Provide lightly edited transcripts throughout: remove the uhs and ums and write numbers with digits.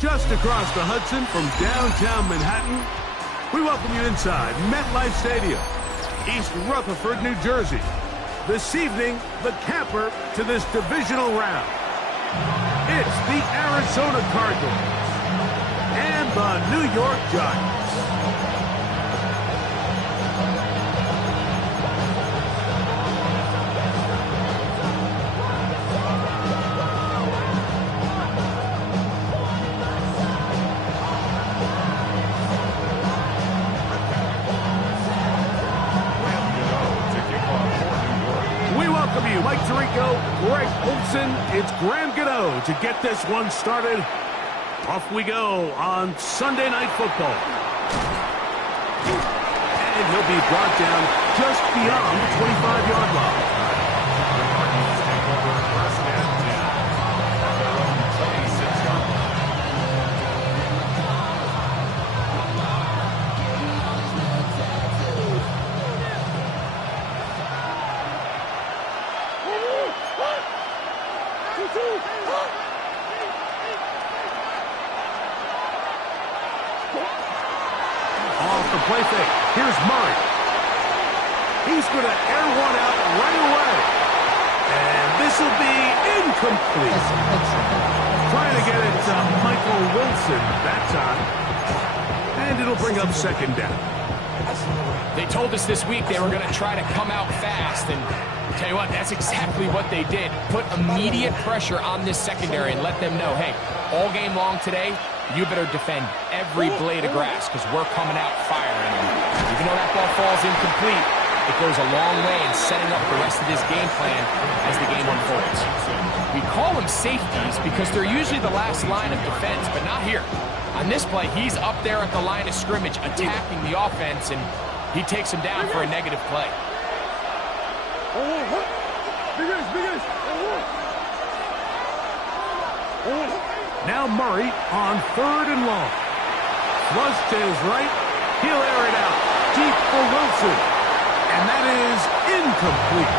Just across the Hudson from downtown Manhattan, we welcome you inside MetLife Stadium, East Rutherford, New Jersey. This evening, the camper to this divisional round. It's the Arizona Cardinals and the New York Giants. Mike Tirico, Greg Olson, it's Graham Gano to get this one started. Off we go on Sunday Night Football. And he'll be brought down just beyond the 25-yard line. Off the play fake. Here's Murray. He's going to air one out right away. And this will be incomplete. Trying to get it to Michael Wilson that time. And it'll bring up second down. They told us this week they were going to try to come out fast, and tell you what, that's exactly what they did. Put immediate pressure on this secondary and let them know, hey, all game long today, you better defend every blade of grass because we're coming out firing. And even though that ball falls incomplete, it goes a long way in setting up the rest of this game plan as the game unfolds. We call them safeties because they're usually the last line of defense, but not here. On this play, he's up there at the line of scrimmage attacking the offense, and he takes him down for a negative play. Now Murray on 3rd and long. Flush to his right. He'll air it out deep for Wilson. And that is incomplete.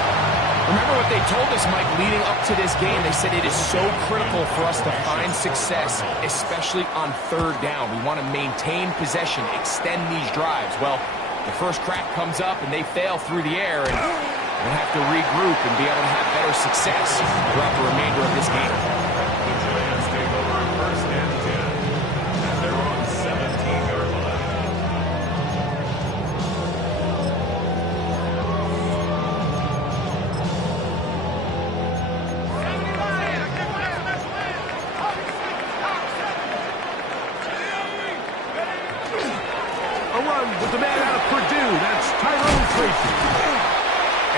Remember what they told us, Mike, leading up to this game? They said it is so critical for us to find success, especially on 3rd down. We want to maintain possession, extend these drives. Well, the first crack comes up and they fail through the air, and we'll have to regroup and be able to have better success throughout the remainder of this game. The Giants take over 1st and 10, and they're on 17-yard line. A run with the man out of Purdue. That's Tyrone Tracy.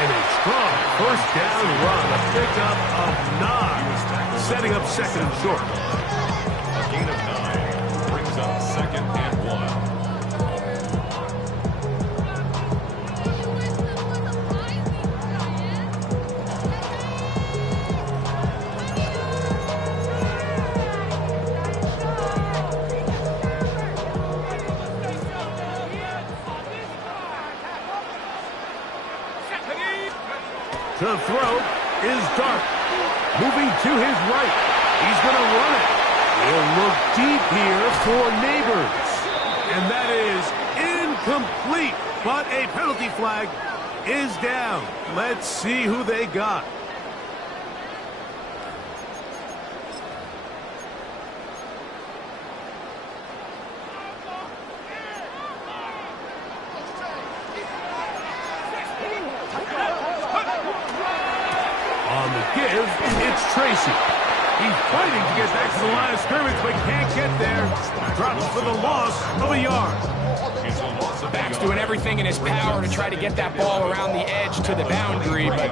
And a strong first down run. A pickup of 9. Setting up 2nd and short. A gain of 9 brings up 2nd and 1. To throw is Dart. Moving to his right. He's going to run it. He'll look deep here for Neighbors. And that is incomplete. But a penalty flag is down. Let's see who they got. On the give, it's Tracy. He's fighting to get back to the line of scrimmage, but can't get there. Drops for the loss of a yard. Back's doing everything in his power to try to get that ball around the edge to the boundary, but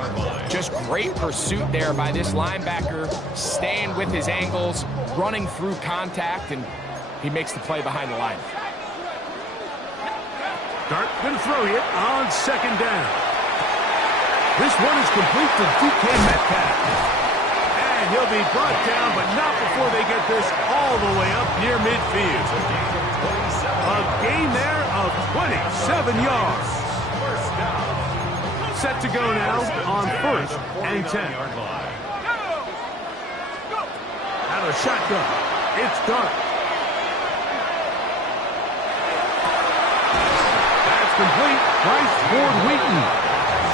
just great pursuit there by this linebacker, staying with his angles, running through contact, and he makes the play behind the line. Dart going to throw you on 2nd down. This one is complete to DK Metcalf. And he'll be brought down, but not before they get this all the way up near midfield. A gain there of 27 yards. Set to go now on 1st and 10. Out of shotgun, it's Dart. complete. Bryce Ford Wheaton.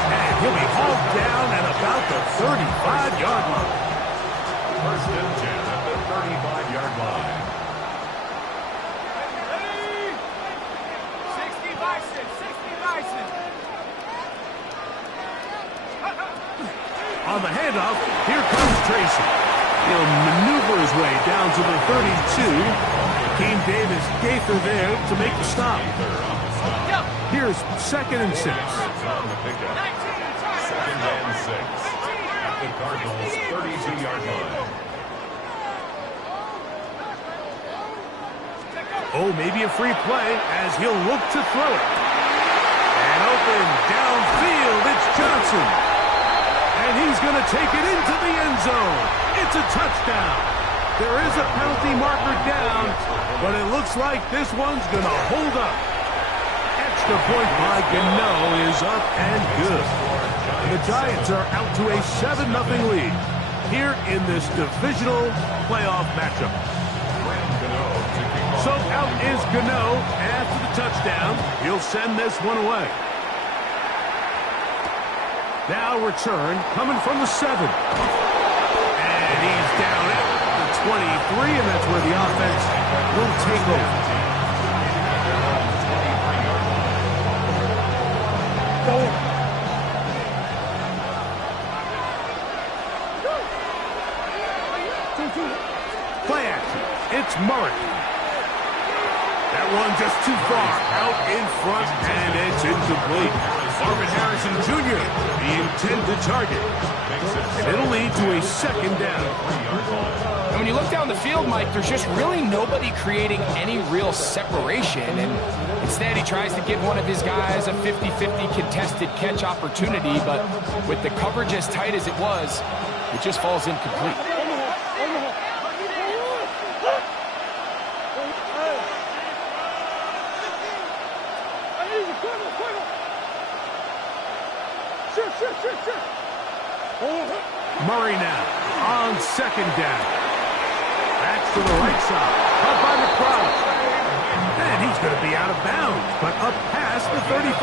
And he'll be hauled down at about the 35-yard line. First and 10 at the 35-yard line. 60 Bison, 60 Bison. On the handoff, here comes Tracy. He'll maneuver his way down to the 32. Keem Davis Gaither there to make the stop. Here's 2nd and 6. On the pickup. 2nd and 6. At the Cardinals' 32-yard line. Oh, maybe a free play as he'll look to throw it. And open downfield, it's Johnson. And he's going to take it into the end zone. It's a touchdown. There is a penalty marker down, but it looks like this one's going to hold up. Extra point by Gano is up and good. And the Giants are out to a 7-0 lead here in this divisional playoff matchup. So out is Gano after the touchdown. He'll send this one away. Now return coming from the 7. And he's down at the 23, and that's where the offense will take over. Play action. It's Murray. That one just too far out in front, and it's incomplete. Marvin Harrison Jr., the intended target. And it'll lead to a 2nd down. And when you look down the field, Mike, there's just really nobody creating any real separation. And instead, he tries to give one of his guys a 50-50 contested catch opportunity. But with the coverage as tight as it was, it just falls incomplete. Murray now on 2nd down. Back to the right side. Caught by McCrowell. And he's going to be out of bounds, but up past the 35.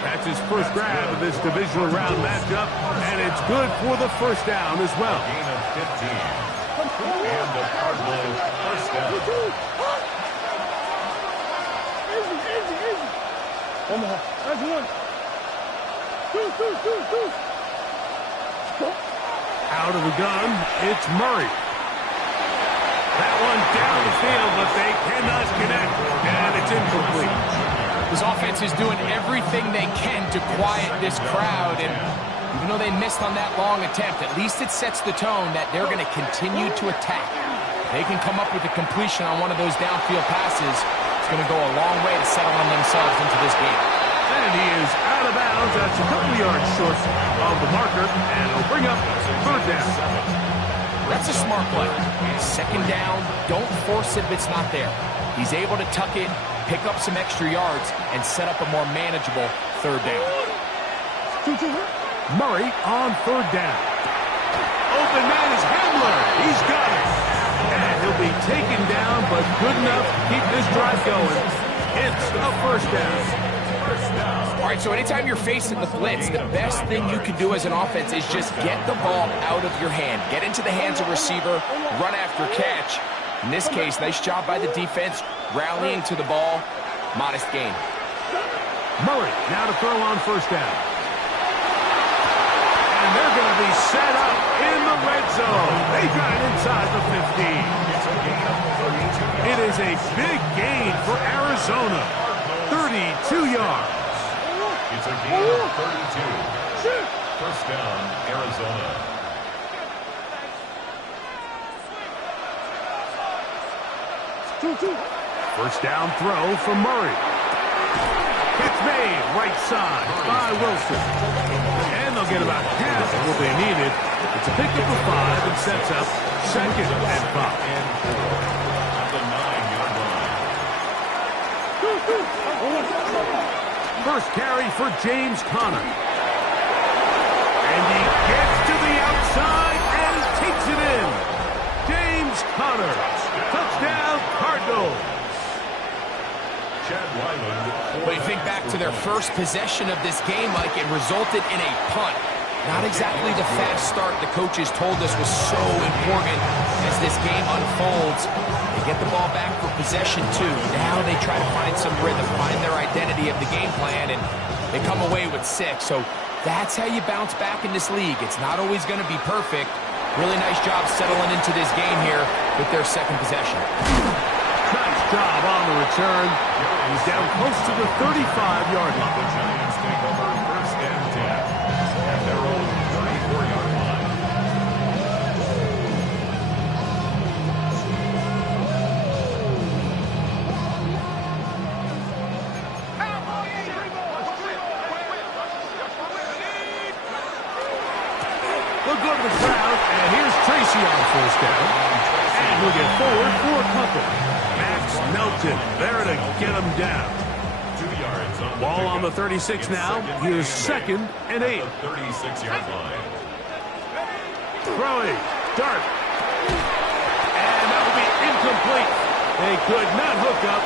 That's his first grab of this divisional round matchup, and it's good for the 1st down as well. Gain of 15. And the Cardinals' 1st down. Omaha, that's 1. 2. Out of the gun, it's Murray. That one down the field, but they cannot connect, and it's incomplete. This offense is doing everything they can to quiet this crowd, and even though they missed on that long attempt, at least it sets the tone that they're going to continue to attack. They can come up with a completion on one of those downfield passes. It's going to go a long way to settling themselves into this game. And he is out of bounds. That's a couple yards short of the marker, and it'll bring up 3rd down. That's a smart play. 2nd down, don't force it if it's not there. He's able to tuck it, pick up some extra yards, and set up a more manageable 3rd down. Murray on 3rd down. Open man is Hamler. He's got it. And he'll be taken down, but good enough to keep this drive going. It's a 1st down. All right, so anytime you're facing the blitz, the best thing you can do as an offense is just get the ball out of your hand. Get into the hands of receiver, run after catch. In this case, nice job by the defense, rallying to the ball. Modest gain. Murray now to throw on 1st down. And they're going to be set up in the red zone. They got it inside the 15. It is a big gain for Arizona. 32 yards. It's a gain of 32. 1st down, Arizona. First down throw for Murray. Catch made, right side by Wilson. And they'll get about half of what they needed. It's a pickup of 5 and sets up 2nd and 5. At the 9-yard line. First carry for James Conner. And he gets to the outside and takes it in. James Conner. Touchdown, Cardinals. But you think back to their first possession of this game, Mike, it resulted in a punt. Not exactly the fast start the coaches told us was so important as this game unfolds. They get the ball back for possession two. Now they try to find some rhythm, find their identity of the game plan, and they come away with 6. So that's how you bounce back in this league. It's not always going to be perfect. Really nice job settling into this game here with their second possession. Nice job on the return. He's down close to the 35-yard line. The Giants take over first and 10 at their own 34-yard line. We'll go to the crowd, and here's Tracy on first down. And he'll get forward for a couple. Max Melton there to get him down. 2 yards on the Ball on the pickup. 36 now. It's Here's second second and 8. at the 36-yard line. Throwing. Dart. And that will be incomplete. They could not hook up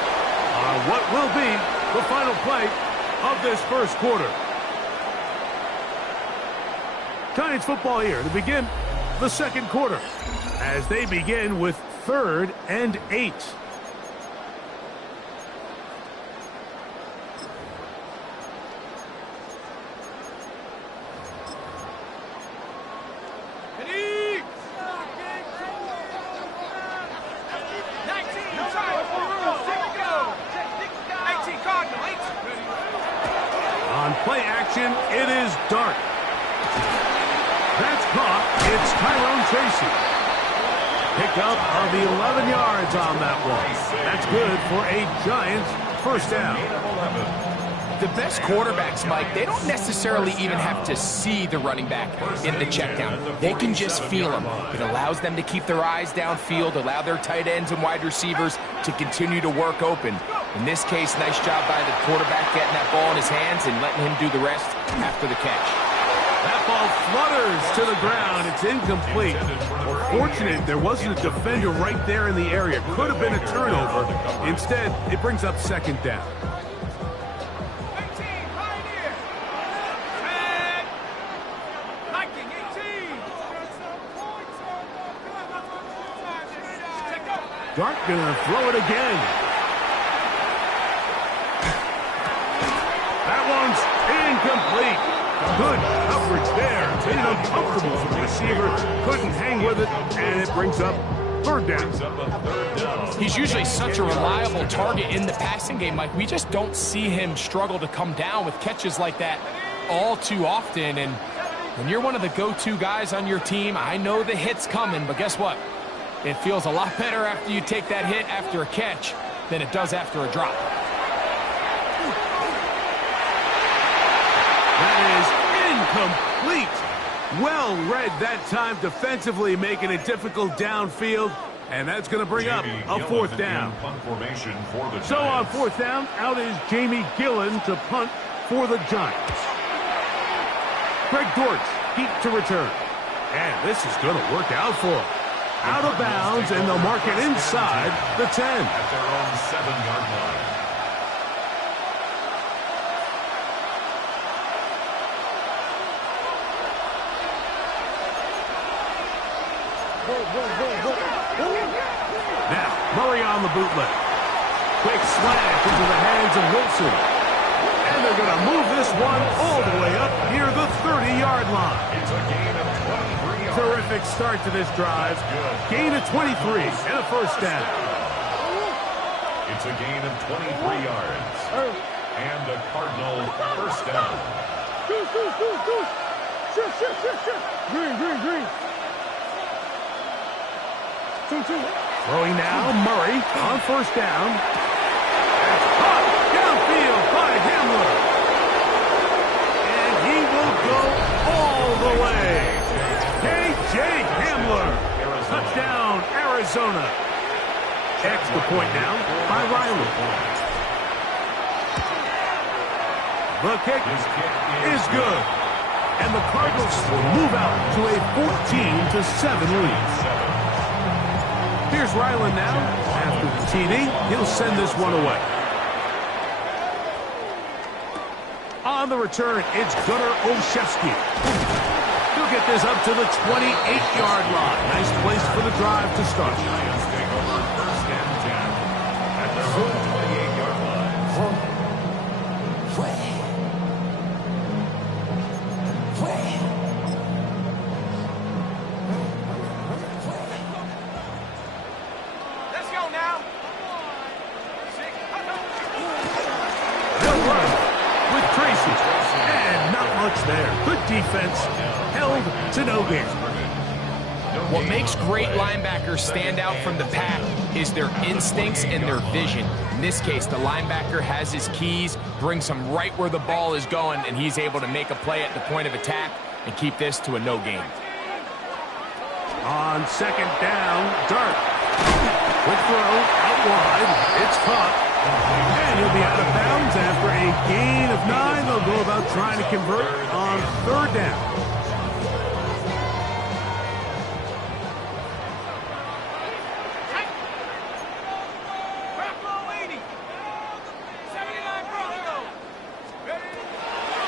on what will be the final play of this first quarter. Giants football here to begin the second quarter as they begin with 3rd and 8. On play action, it is Dart. That's caught. It's Tyrone Tracy. Pickup of 11 yards on that one. That's good for a Giants first down. The best quarterbacks, Mike, they don't necessarily even have to see the running back in the check down. They can just feel him. It allows them to keep their eyes downfield, allow their tight ends and wide receivers to continue to work open. In this case, nice job by the quarterback getting that ball in his hands and letting him do the rest after the catch. That ball flutters to the ground. It's incomplete. Fortunate there wasn't a defender right there in the area. Could have been a turnover. Instead, it brings up second down. Dart gonna throw it again. That one's incomplete. Good coverage there. Made it uncomfortable for the receiver. Couldn't hang with it, and it brings up third down. He's usually such a reliable target in the passing game, Mike. We just don't see him struggle to come down with catches like that all too often. And when you're one of the go-to guys on your team, I know the hit's coming, but guess what? It feels a lot better after you take that hit after a catch than it does after a drop. That is incomplete. Well read that time defensively, making it difficult downfield. And that's going to bring up a fourth down. So on fourth down, out is Jamie Gillen to punt for the Giants. Greg Dortch, deep to return. And this is going to work out for him. Out of bounds, and they'll mark it inside the 10. At their own 7-yard line. Now, Murray on the bootleg. Quick slant into the hands of Wilson. And they're going to move this one all the way up near the 30-yard line. It's a gain of 23 yards. Terrific start to this drive. Gain of 23 and a first down. It's a gain of 23 yards. And a Cardinal first down. Green. Throwing now, Murray on first down. That's caught downfield by Hamler. And he will go all the way. K.J. Hamler. Touchdown, Arizona. Extra point now by Riley. The kick is good. And the Cardinals will move out to a 14-7 lead. Here's Ryland now. After the TD, he'll send this one away. On the return, it's Gunnar Olszewski. He'll get this up to the 28-yard line. Nice place for the drive to start. Giants take over first and 10 at their own 28-yard line. Let's go now. They'll run with Tracy. And not much there. Good defense. Held to no gain. What makes great linebackers stand out from the pack is their instincts and their vision. In this case, the linebacker has his keys, brings him right where the ball is going, and he's able to make a play at the point of attack and keep this to a no gain. On second down, Dart. Quick throw, out wide. It's caught. And he'll be out of bounds after a gain of 9. They'll go about trying to convert on third down.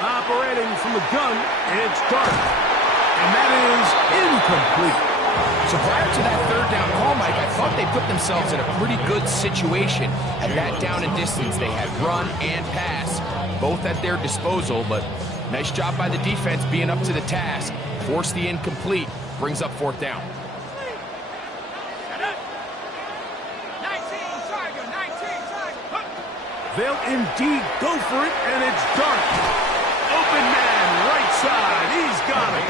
Operating from the gun, it's Dart. And that is incomplete. So prior to that third down call, Mike, I thought they put themselves in a pretty good situation. At that down and distance, they had run and pass, both at their disposal, but nice job by the defense being up to the task. Force the incomplete, brings up fourth down. 19, Tiger, 19, Tiger. They'll indeed go for it, and it's Dart. Open man, right side, he's got it.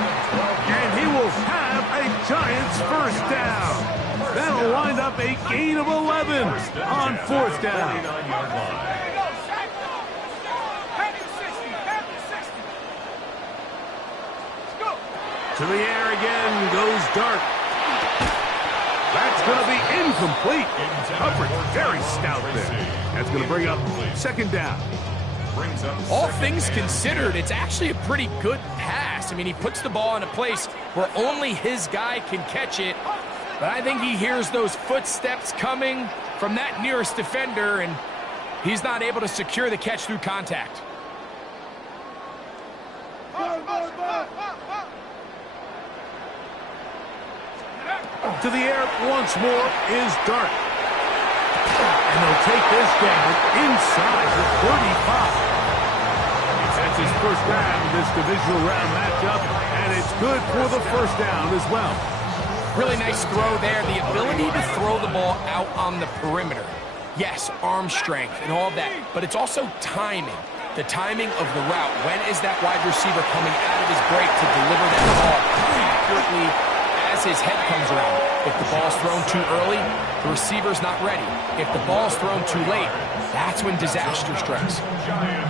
And he will have a Giants first down. That'll wind up a gain of 11 on fourth down. 29-yard line. There you go, Shaq. Head to 60, head to 60. Let's go. To the air again goes Dart. That's going to be incomplete. Coverage very stout there. That's going to bring up second down. Brings up All second things and considered, it's actually a pretty good pass. I mean, he puts the ball in a place where only his guy can catch it. But I think he hears those footsteps coming from that nearest defender, and he's not able to secure the catch through contact. To the air once more is Dart. And they'll take this down inside the 35. That's his first down in this divisional round matchup, and it's good for the first down as well. Really nice throw there. The ability to throw the ball out on the perimeter. Yes, arm strength and all of that, but it's also timing. The timing of the route. When is that wide receiver coming out of his break to deliver that ball accurately as his head comes around? If the ball's thrown too early, the receiver's not ready. If the ball's thrown too late, that's when disaster strikes.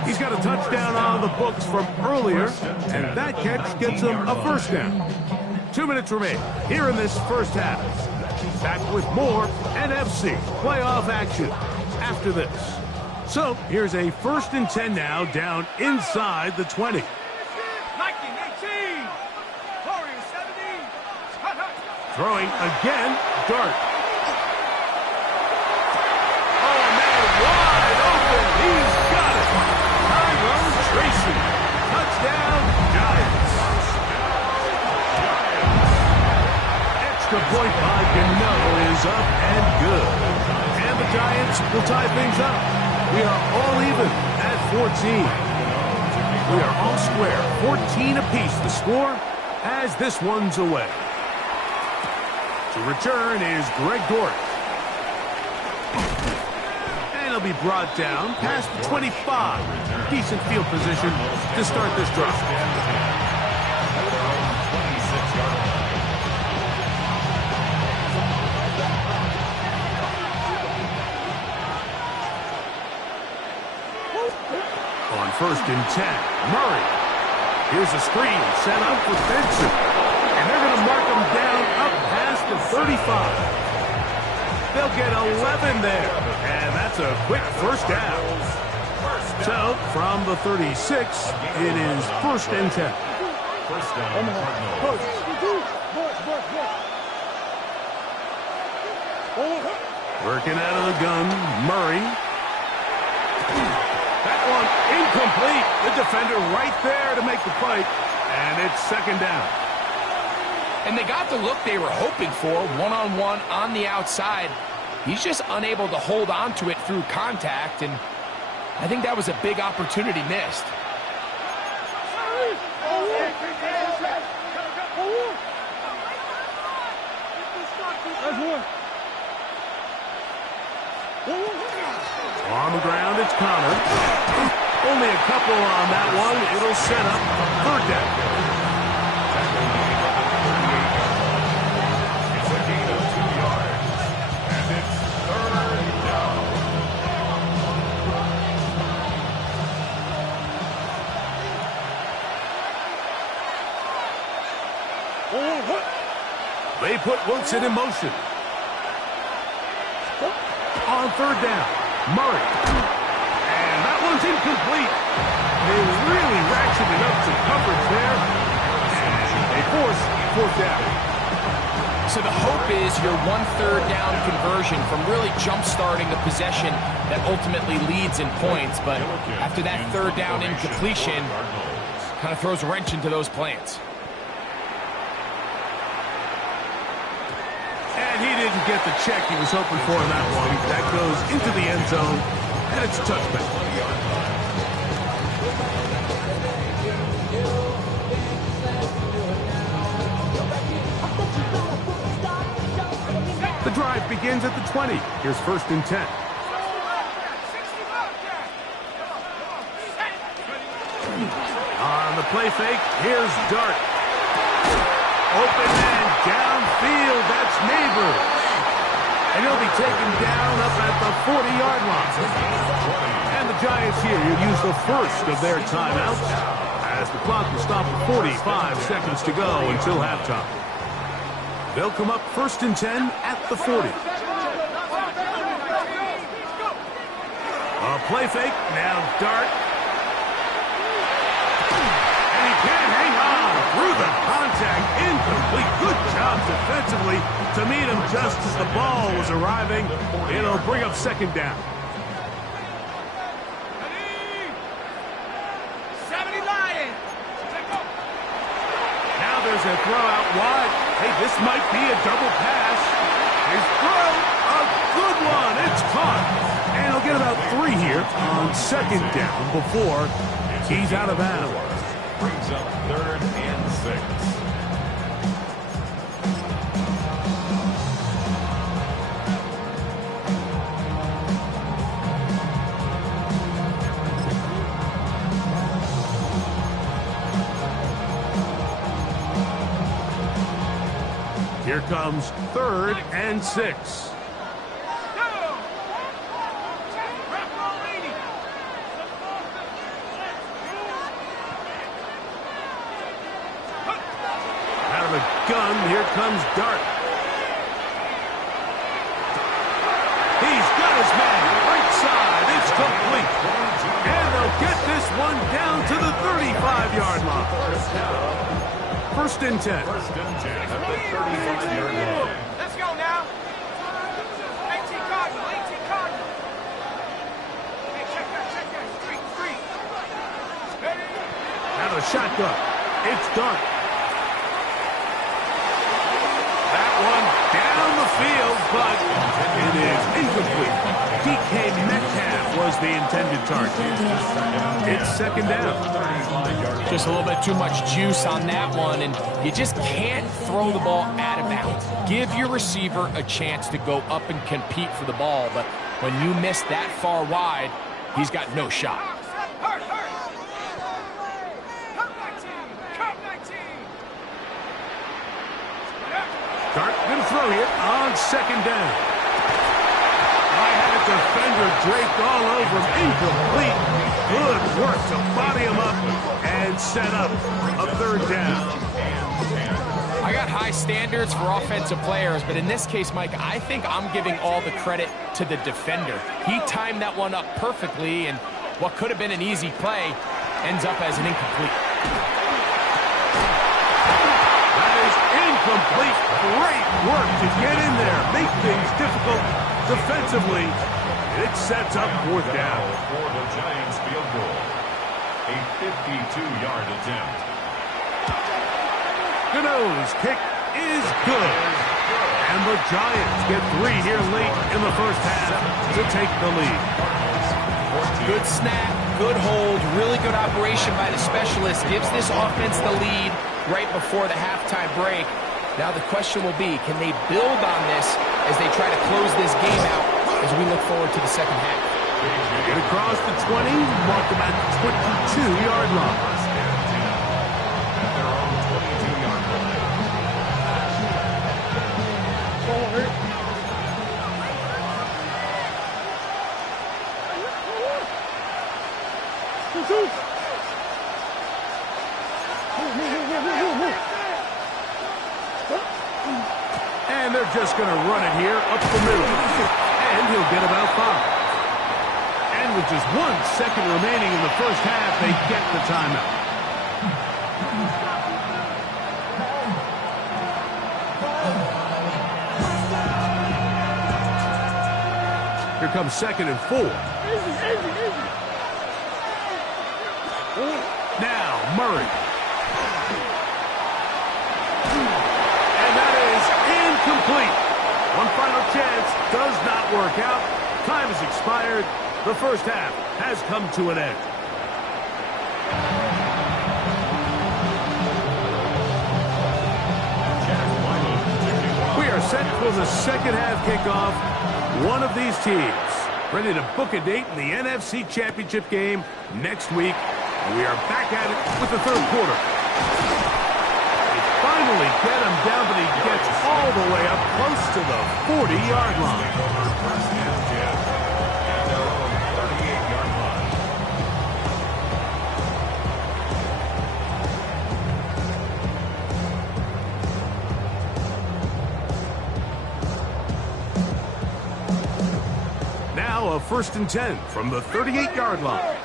He's got a touchdown on the books from earlier, and that catch gets him a first down. 2 minutes remain here in this first half. Back with more NFC playoff action after this. So here's a 1st and 10 now, down inside the 20. 19, 18. Warriors, 17. Throwing again, Dart. Oh, man, wide open. He's got it. Tyrone Tracy. Touchdown, Giants. Extra point by Gano is up and good. And the Giants will tie things up. We are all even at 14. We are all square, 14 apiece the score as this one's away. To return is Greg Dort. And he'll be brought down past the 25. Decent field position to start this drive. On 1st and 10, Murray. Here's a screen set up for Benson. And they're going to mark him down up past the 35. They'll get 11 there. And that's a quick first down. So, from the 36, it is 1st and 10. First down, Cardinals. Working out of the gun, Murray. That one incomplete. The defender right there to make the fight. And it's second down. And they got the look they were hoping for, one-on-one on the outside. He's just unable to hold on to it through contact, and I think that was a big opportunity missed. On the ground, it's Connor. Only a couple on that one. It'll set up third down. It's a gain of 2 yards. And it's third down. They put Wilson in motion. On third down, Murray. And that one's incomplete. They really ratcheted up some coverage there. And they force fourth down. So the hope is your 1/3 down conversion from really jump-starting a possession that ultimately leads in points. But after that third down incompletion, kind of throws a wrench into those plans. And he didn't get the check he was hoping for in that one. That goes into the end zone, and it's a touchback. The drive begins at the 20. Here's 1st and 10. On the play fake, here's Dart. Open man downfield, that's Neighbors. And he'll be taken down up at the 40-yard line. And the Giants here will use the first of their timeouts as the clock will stop at 45 seconds to go until halftime. They'll come up 1st and 10 at the 40. A play fake, now Dart. And he can't hang on through the contact, incomplete. Good job defensively to meet him just as the ball was arriving. It'll bring up 2nd down. 70 Lions. Now there's a throw out wide. Hey, this might be a double pass. His throw, a good one. It's caught. And he'll get about 3 here on 2nd down before he's out of bounds. Brings up 3rd and 6. Here comes 3rd and 6. Out of the gun, here comes Dart. He's got his man right side. It's complete. And they'll get this one down to the 35-yard line. 1st and 10. 1st and 10 at the 35-yard line. Let's go now. 18 Cardinal, 18 Cardinal. Hey, check that. Street. Out of the shotgun. It's Dart. That one down the field, but it is incomplete. DK Metcalf was the intended target. It's 2nd down. Just a little bit too much juice on that one, and you just can't throw the ball out of bounds. Give your receiver a chance to go up and compete for the ball, but when you miss that far wide, he's got no shot. Hurt. Come 19. Dart going to throw here on 2nd down. I had a defender draped all over him. Incomplete. Good work to body him up and set up a 3rd down. I got high standards for offensive players, but in this case, Mike, I think I'm giving all the credit to the defender. He timed that one up perfectly, and what could have been an easy play ends up as an incomplete. That is incomplete. Great work to get in there, make things difficult Defensively, it sets up fourth down. For the Giants field goal. A 52-yard attempt. Gano's kick is good. And the Giants get 3 here late in the first half to take the lead. Good snap, good hold, really good operation by the specialist. Gives this offense the lead right before the halftime break. Now the question will be, can they build on this as they try to close this game out as we look forward to the second half? Get across the 20, mark them at the 22-yard line. At their own 22-yard line. And they're just going to run it here up the middle. And he'll get about 5. And with just 1 second remaining in the first half, they get the timeout. Here comes 2nd and 4. Now, Murray. And that is incomplete. One final chance does not work out. Time has expired. The first half has come to an end. We are set for the second half kickoff. One of these teams ready to book a date in the NFC Championship game next week. And we are back at it with the third quarter. They finally get him down, but he gets all the way up close to the 40-yard line. First and 10. At their own 38-yard line. Now a 1st and 10 from the 38-yard line.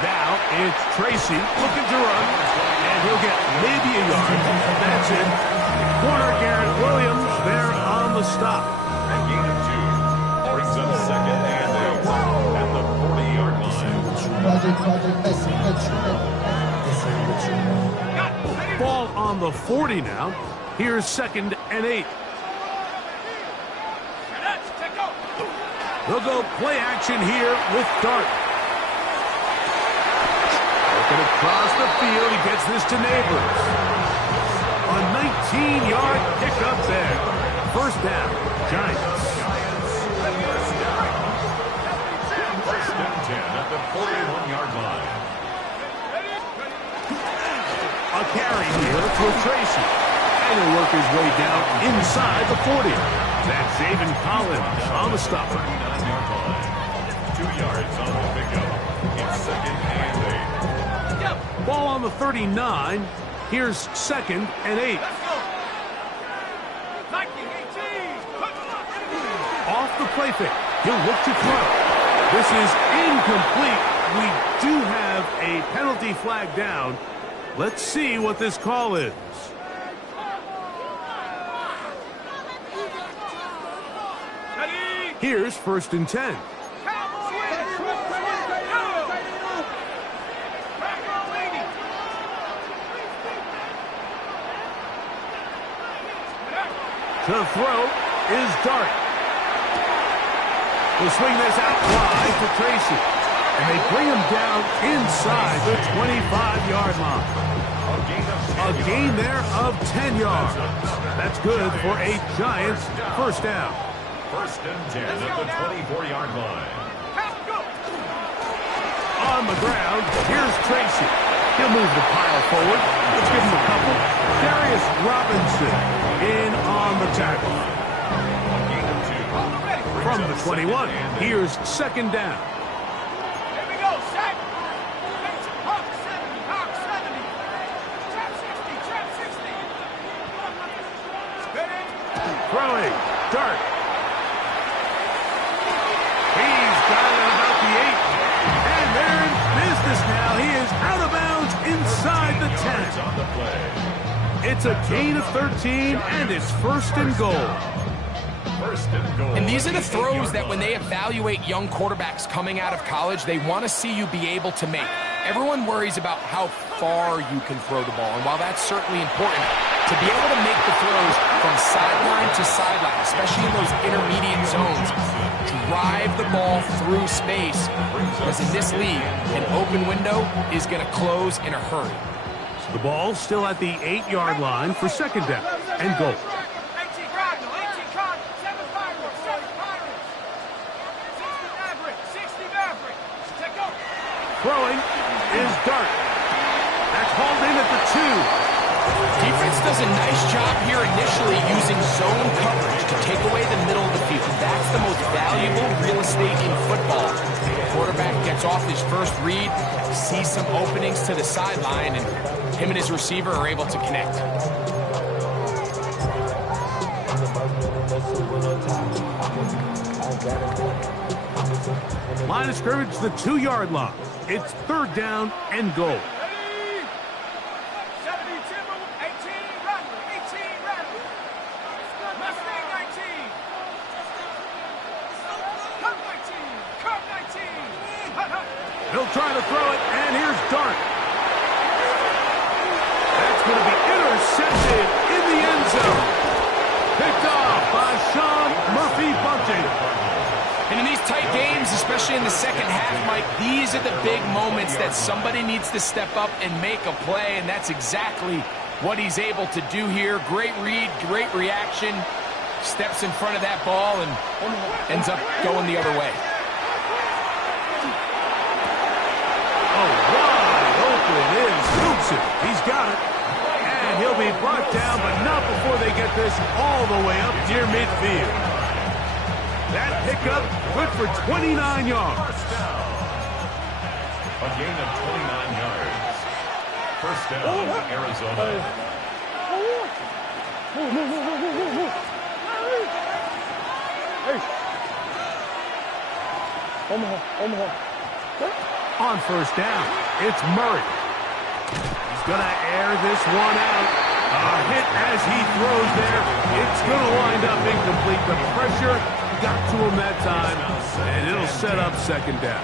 Now it's Tracy looking to run, and he'll get maybe a yard. That's it. Corner Garrett Williams there on the stop. A gain of 2 brings up 2nd and 8 at the 40-yard line. Ball on the 40 now. Here's 2nd and 8. They'll go play action here with Dart. Working across the field, he gets this to Neighbors. A 19-yard pickup there. First down, Giants. First and 10 at the 41-yard line. A carry here for Tracy. And he'll work his way down inside the 40. That's Zaven Collins on the stop. 39-yard line. 2 yards on the pickup. It's 2nd and 8. Ball on the 39. Here's 2nd and 8. Off the play fake. He'll look to throw. This is incomplete. We do have a penalty flag down. Let's see what this call is. Here's 1st and 10. To throw is Dart. We'll swing this out wide to Tracy. And they bring him down inside the 25-yard line. A gain there of 10 yards. That's good for a Giants first down. 1st and 10 at the 24-yard line. On the ground, here's Tracy. He'll move the pile forward. Let's give him a couple. Darius Robinson in on the tackle. From the 21, here's 2nd down. Here we go, set. Hawk 70, Hawk 70. Trap 60, trap 60. Spin it. Throwing, Dart. He's got it about the 8. And they're in business now. He is out of bounds inside the 10. On the play. It's a gain of 13, and it's first and goal. And these are the throws that when they evaluate young quarterbacks coming out of college, they want to see you be able to make. Everyone worries about how far you can throw the ball, and while that's certainly important, to be able to make the throws from sideline to sideline, especially in those intermediate zones, drive the ball through space, because in this league, an open window is going to close in a hurry. The ball still at the 8-yard line for second down and goal. 18 Cardinal, 18 Cardinal, 7 Fireworks, 7 Pirates, 60 Maverick, take go. Throwing is Dart. That's hauled in at the 2. Defense does a nice job here initially using zone coverage to take away the middle of the field. That's the most valuable real estate in football. The quarterback gets off his first read, sees some openings to the sideline, and him and his receiver are able to connect. Line of scrimmage, the 2-yard line. It's third down and goal. 72, 18 Radley, 18 Radley. Mustang 19. Cup 19. He'll try to throw it, and here's Dart. That's going to be intercepted in the end zone. Picked off by Sean Murphy-Bunting. And in these tight games, especially in the second half, Mike, these are the big moments that somebody needs to step up and make a play, and that's exactly what he's able to do here. Great read, great reaction, steps in front of that ball and ends up going the other way. Oh, wide open is Wilson. He's got it. And he'll be brought down, but not before they get this all the way up near midfield. That pickup good for 29 yards. A gain of 29 yards. First down, Arizona. On first down, it's Murray. He's going to air this one out. A hit as he throws there. It's going to wind up incomplete. The pressure got to him that time, and it'll set up second down.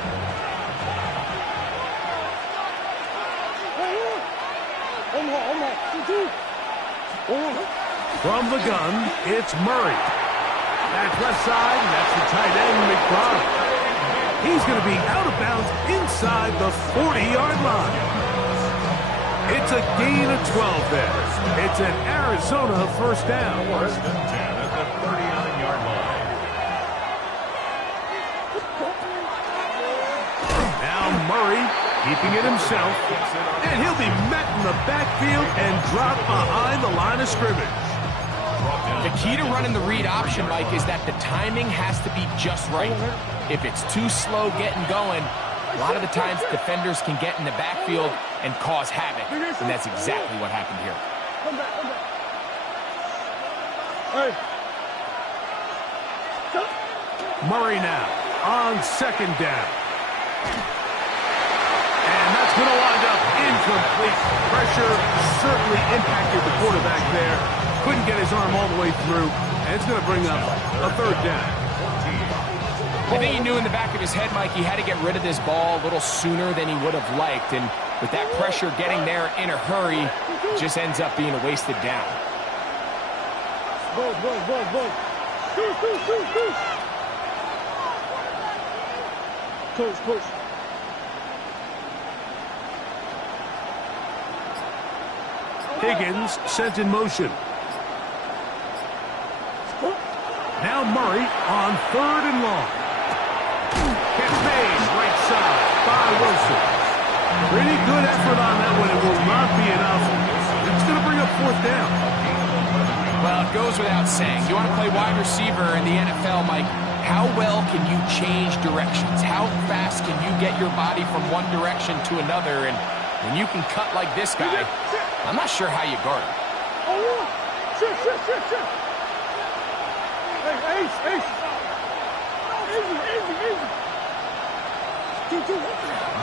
From the gun, it's Murray. That's left side, and that's the tight end, McBride. He's going to be out of bounds inside the 40-yard line. It's a gain of 12 there. It's an Arizona first down. First and 10 at the 39-yard line. Now Murray keeping it himself, and he'll be met in the backfield and dropped behind the line of scrimmage. The key to running the read option, Mike, is that the timing has to be just right. If it's too slow getting going, a lot of the times defenders can get in the backfield and cause havoc, and that's exactly what happened here. Murray now on second down. And that's going to wind up incomplete. Pressure certainly impacted the quarterback there. Couldn't get his arm all the way through, and it's going to bring up a third down. I think he knew in the back of his head, Mike, he had to get rid of this ball a little sooner than he would have liked, and with that pressure getting there in a hurry, it just ends up being a wasted down. Coach. Higgins sent in motion. Now Murray on third and long. Gets made right side by Wilson. Pretty good effort on that one. It will not be enough. It's going to bring up fourth down. Well, it goes without saying. You want to play wide receiver in the NFL, Mike, how well can you change directions? How fast can you get your body from one direction to another? And when you can cut like this guy, I'm not sure how you guard him.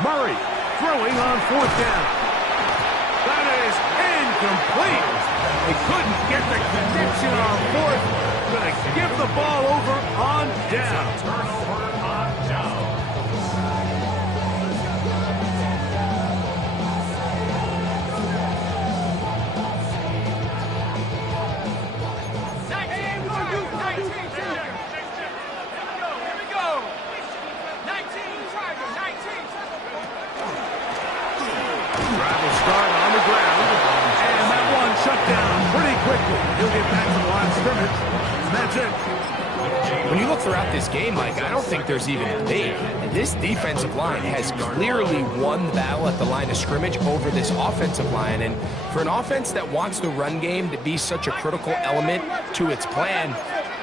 Murray throwing on fourth down. That is incomplete. They couldn't get the connection on fourth. Going to give the ball over on down. Turnover on down. Travel start on the ground, and that one shut down pretty quickly. He'll get back to the line of scrimmage. That's it. When you look throughout this game, Mike, I don't think there's even a debate. This defensive line has clearly won the battle at the line of scrimmage over this offensive line. And for an offense that wants the run game to be such a critical element to its plan,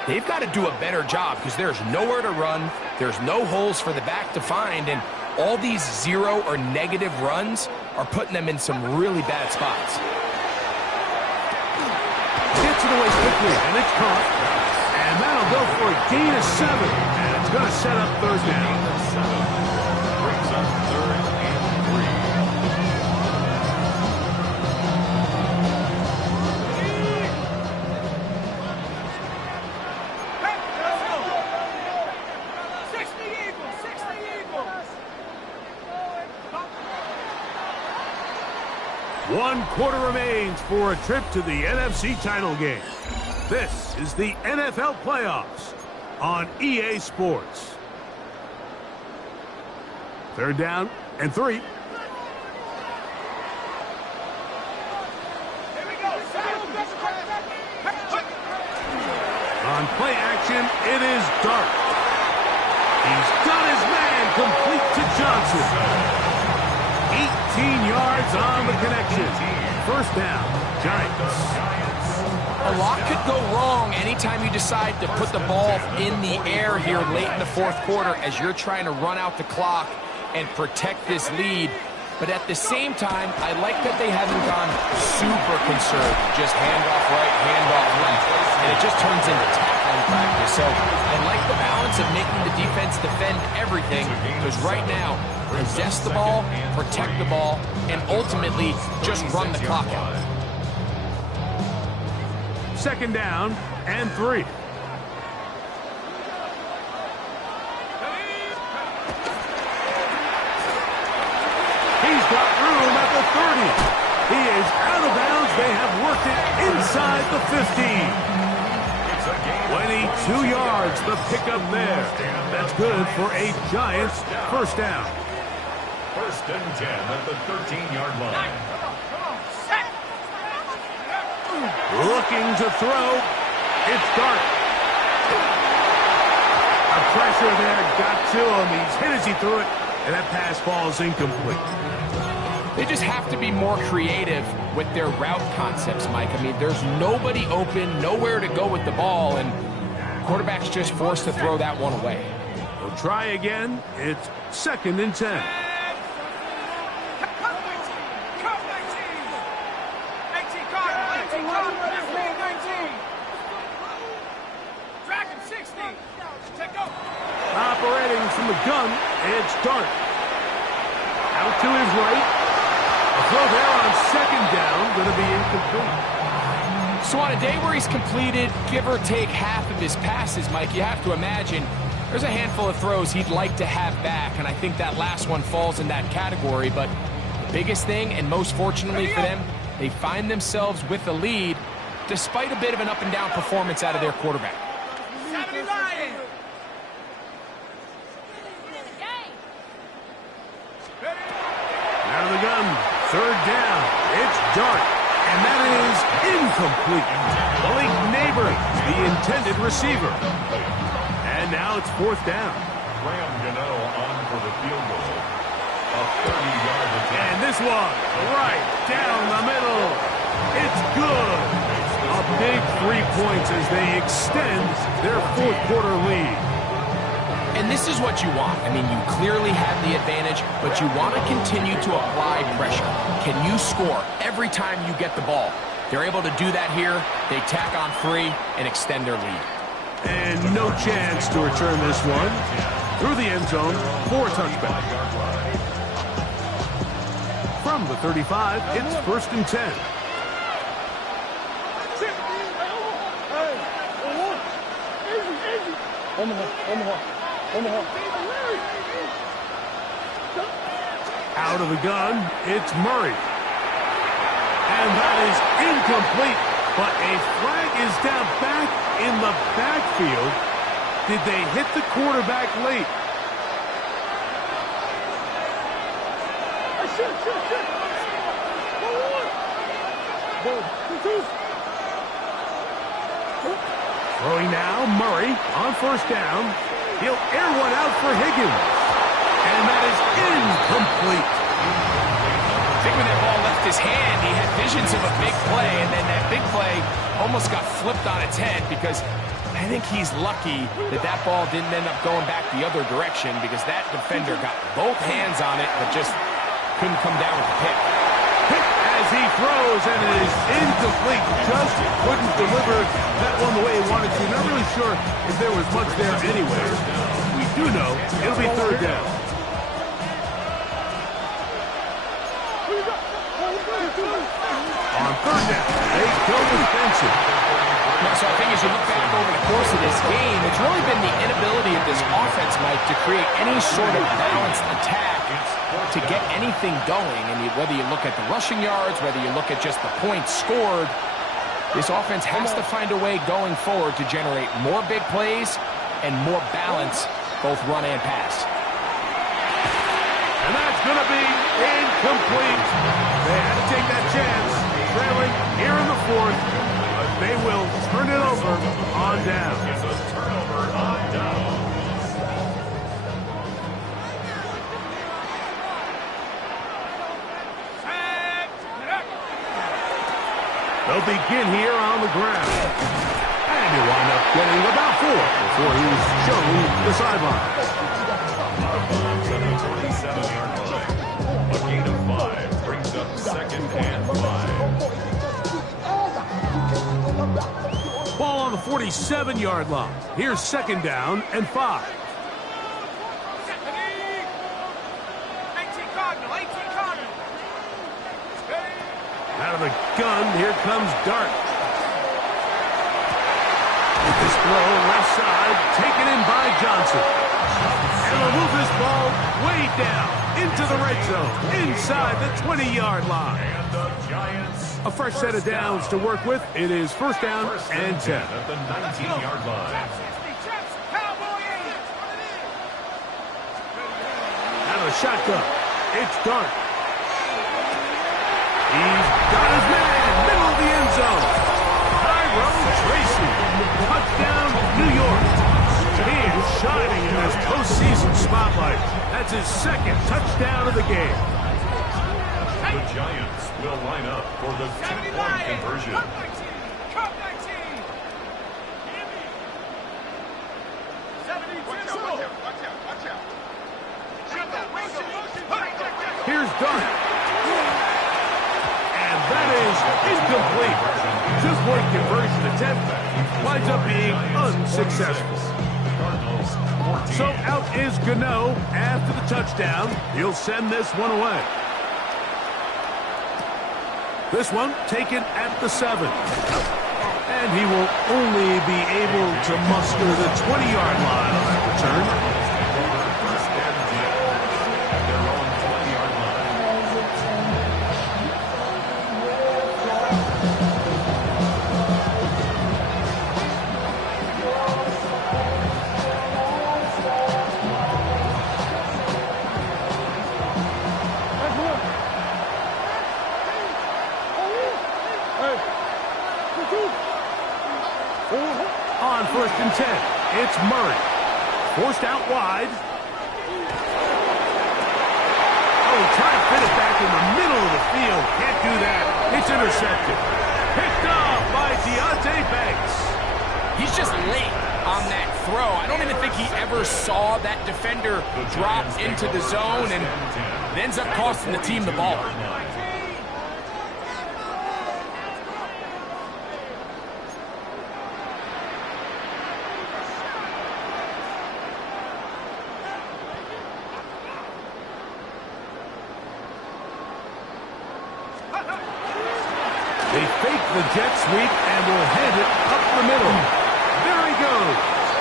they've got to do a better job because there's nowhere to run. There's no holes for the back to find. And all these zero or negative runs are putting them in some really bad spots. Gets it away quickly, and it's caught. And that'll go for a gain of 7. And it's going to set up third down. Brings up 3rd and 3. 1 quarter remains for a trip to the NFC title game. This is the NFL playoffs on EA Sports. 3rd down and 3. On play action, it is Dart. He's got his man complete to Johnson. 18 yards on the connection. 1st down, Giants. A lot could go wrong anytime you decide to put the ball in the air here late in the 4th quarter as you're trying to run out the clock and protect this lead. But at the same time, I like that they haven't gone super conservative. Just handoff right, handoff left. And it just turns into tackling practice. So I like the balance of making the defense defend everything because right now, possess the ball, protect the ball, and ultimately just run the clock out. 2nd down and 3. He's got room at the 30. He is out of bounds. They have worked it inside the 15. 22 yards, the pickup there. That's good for a Giants 1st down. 1st and 10 at the 13-yard line. Looking to throw. It's Dart. A pressure there got to him. He's hit as he threw it, and that pass falls incomplete. They just have to be more creative with their route concepts, Mike. I mean, there's nobody open, nowhere to go with the ball, and quarterback's just forced to throw that one away. We'll try again. It's 2nd and 10. Operating from the gun, it's Dart. Out to his right. A throw there on 2nd down, going to be incomplete. So on a day where he's completed, give or take half of his passes, Mike, you have to imagine there's a handful of throws he'd like to have back, and I think that last one falls in that category. But the biggest thing, and most fortunately for them, they find themselves with the lead despite a bit of an up-and-down performance out of their quarterback. Out of the gun, 3rd down, it's Dart, and that is incomplete. Malik Neighbor, the intended receiver. And now it's 4th down. Graham Gano on for the field goal. A 30-yard attempt. And this one, right down the middle. It's good. A big 3 points as they extend their 4th quarter lead. And this is what you want. I mean, you clearly have the advantage, but you want to continue to apply pressure. Can you score every time you get the ball? They're able to do that here. They tack on 3 and extend their lead. And no chance to return this one through the end zone for a touchback. From the 35, it's 1st and 10. Out of the gun, it's Murray. And that is incomplete. But a flag is down back in the backfield. Did they hit the quarterback late? Throwing now, Murray on first down. He'll air one out for Higgins. And that is incomplete. I think when that ball left his hand, he had visions of a big play, and then that big play almost got flipped on its head because I think he's lucky that that ball didn't end up going back the other direction because that defender got both hands on it but just couldn't come down with the pick. As he throws, and it is incomplete. Just couldn't deliver that one the way he wanted to. Not really sure if there was much there anyway. We do know it'll be third down. On third down, they go with Benson. Yeah, so I think as you look back over the course of this game, it's really been the inability of this offense, Mike, to create any sort of balanced attack to get anything going. And whether you look at the rushing yards, whether you look at just the points scored, this offense has to find a way going forward to generate more big plays and more balance, both run and pass. And that's going to be incomplete. They had to take that chance, trailing here in the fourth. But they will turn it over on down. It's a turnover on down. They'll begin here on the ground. And he'll wind up getting about 4 before he's shown the sideline. At the 27-yard line. A gain of 5 brings up second and 5. Ball on the 47-yard line. Here's second down and 5. 18 Cardinal, 18 Cardinal. Out of the gun, here comes Dart. With this throw left side, taken in by Johnson. And they'll move this ball way down into the red zone, inside the 20-yard line. And the Giants. A fresh set of downs to work with. It is first down and 10. At the 19-yard line. Out of the shotgun, it's Dart. He's got his man, middle of the end zone. Tyrone Tracy, touchdown, New York. He is shining in this postseason spotlight. That's his second touchdown of the game. The Giants will line up for the two-point conversion. Cup 19. Here's Dart. And that is incomplete. Two-point conversion attempt winds up being unsuccessful. So out is Gano after the touchdown. He'll send this one away. This one taken at the 7. And he will only be able to muster the 20-yard line on that return. On first and 10, it's Murray. Forced out wide. Oh, try to fit it back in the middle of the field. Can't do that. It's intercepted. Picked off by Deontay Banks. He's just late on that throw. I don't even think he ever saw that defender drop into the zone, and it ends up costing the team the ball. They fake the jet sweep and will hand it up the middle. There he goes,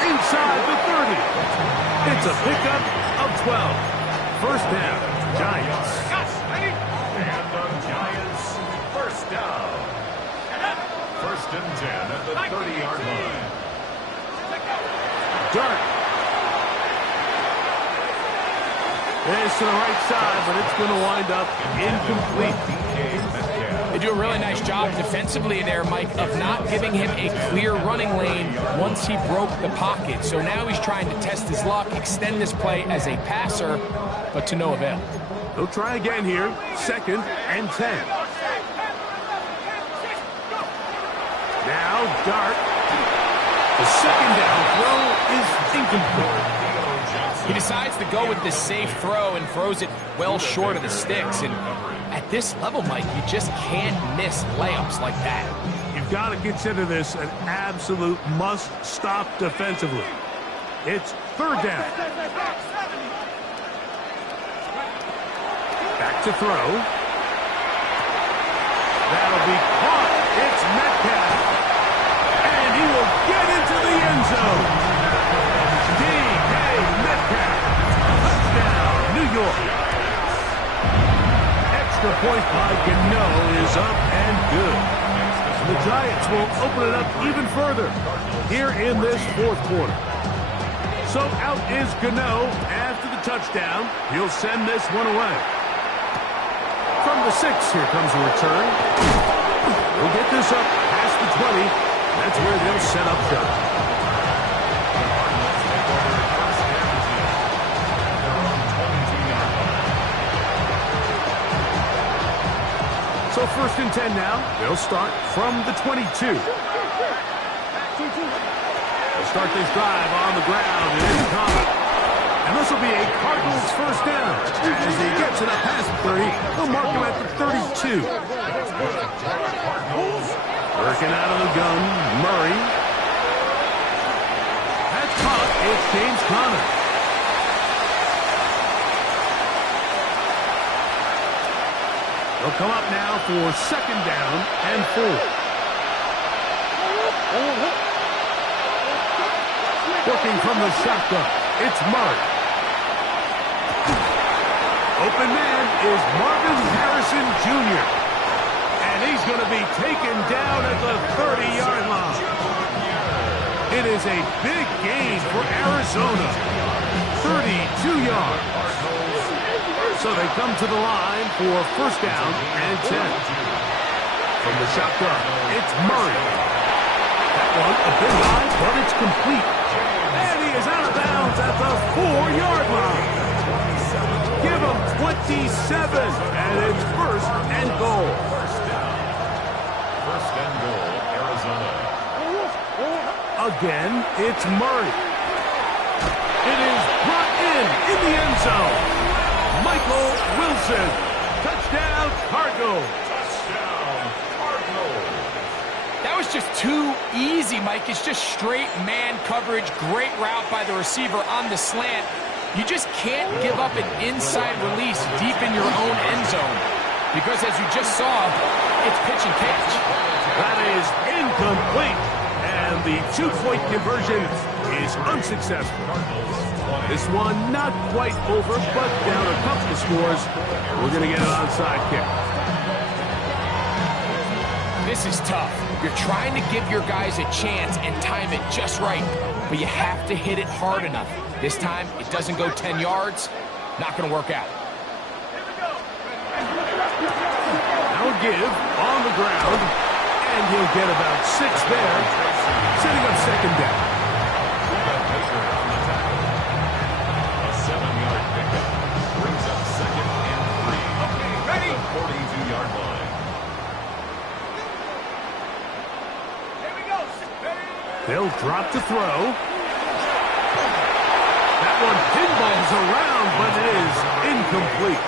inside the 30. It's a pickup of 12. First down, Giants. And the Giants, first down. First and 10 at the 30-yard line. Dart. It's to the right side, but it's going to wind up incomplete. They do a really nice job defensively there, Mike, of not giving him a clear running lane once he broke the pocket. So now he's trying to test his luck, extend this play as a passer, but to no avail. He'll try again here. Second and 10. Now Dart. The second down throw is incomplete. He decides to go with the safe throw and throws it well short of the sticks. And at this level, Mike, you just can't miss layups like that. You've got to consider this an absolute must-stop defensively. It's third down. Back to throw. That'll be caught. It's Metcalf. And he will get into the end zone. D.K. Metcalf. Touchdown, New York. Extra point by Gano is up and good. The Giants will open it up even further here in this fourth quarter. So out is Gano after the touchdown. He'll send this one away. From the 6, here comes a return. We'll get this up past the 20. That's where they'll set up shop. So first and 10 now. They'll start from the 22. They'll start this drive on the ground. It is Connor. And this will be a Cardinals first down. As he gets it up past 30, they'll mark him at the 32. Working out of the gun, Murray. That's caught. It's James Conner. They'll come up now for second down and 4. Working from the shotgun, it's Murray. Open man is Marvin Harrison Jr. And he's going to be taken down at the 30-yard line. It is a big gain for Arizona. 32 yards. So they come to the line for first down and 10. From the shotgun, it's Murray. That one a bit high, but it's complete. And he is out of bounds at the 4-yard line. Give him 27, and it's first and goal. First and goal, Arizona. Again, it's Murray. It is brought in the end zone. Michael Wilson. Touchdown, Cardinals. Touchdown, Cardinals. That was just too easy, Mike. It's just straight man coverage. Great route by the receiver on the slant. You just can't give up an inside release deep in your own end zone. Because as you just saw, it's pitch and catch. That is incomplete. And the 2-point conversion is unsuccessful. This one not quite over, but down a couple of scores. We're going to get an onside kick. This is tough. You're trying to give your guys a chance and time it just right, but you have to hit it hard enough. This time, it doesn't go 10 yards. Not going to work out. Now a give on the ground, and he'll get about 6 there, setting up second down. A 7-yard pickup brings up second and 3. Okay, ready? 42-yard line. Here we go. Ready? They'll drop to throw. That one pinballs around, but it is incomplete.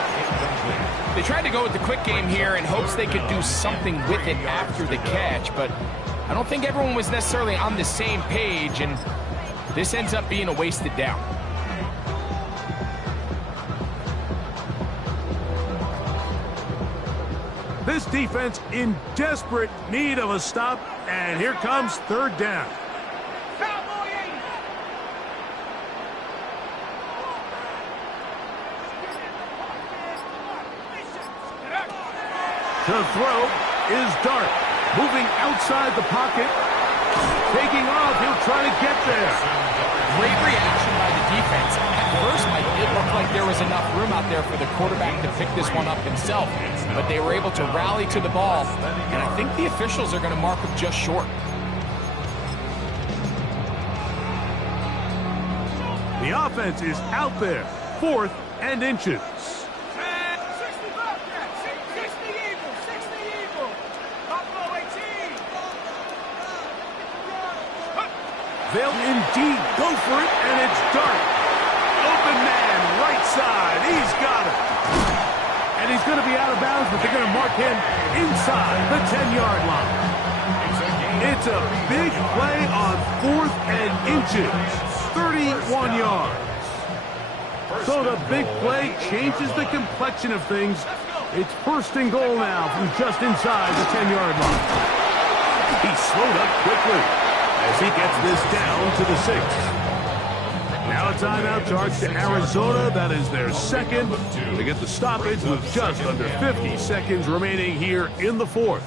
They tried to go with the quick game here in hopes they could do something with it after the catch, but I don't think everyone was necessarily on the same page, and this ends up being a wasted down. This defense in desperate need of a stop, and here comes third down. Cowboy 80. To throw is Dart. Moving outside the pocket. Taking off. He'll try to get there. Great reaction by the defense. At first, Mike, it looked like there was enough room out there for the quarterback to pick this one up himself. But they were able to rally to the ball. And I think the officials are going to mark him just short. The offense is out there. 4th and inches. 60 Bobcats, 60 Eagles, 60 Eagles. Buffalo 18. They'll indeed go for it, and it's Dart. Open man, right side. He's got it. And he's going to be out of bounds, but they're going to mark him inside the 10-yard line. It's a big play on 4th and inches. 31 yards. So the big play changes the complexion of things. It's 1st and goal now from just inside the 10-yard line. He slowed up quickly as he gets this down to the 6th. Now a timeout charge to Arizona. That is their 2nd. They get the stoppage with just under 50 seconds remaining here in the 4th.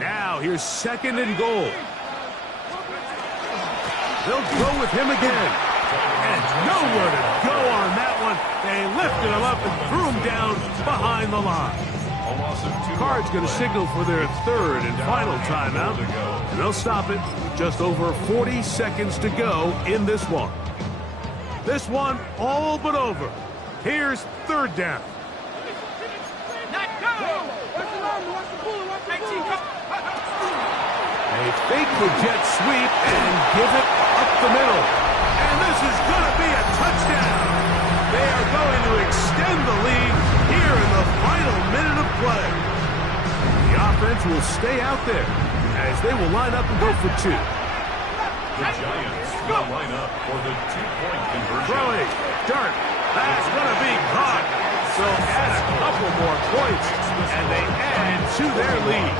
Now here's 2nd and goal. They'll go with him again. And nowhere to go on that one. They lifted him up and threw him down behind the line. Card's going to signal for their 3rd and final timeout. And they'll stop it with just over 40 seconds to go in this one. This one all but over. Here's 3rd down. A fake the jet sweep and give it up the middle. And this is going to be a touchdown. They are going to extend the lead here in the final minute of play. The offense will stay out there as they will line up and go for 2. The Giants will line up for the 2-point conversion. Throwing, Dart, that's going to be caught. So add a couple more points, and they add to their lead.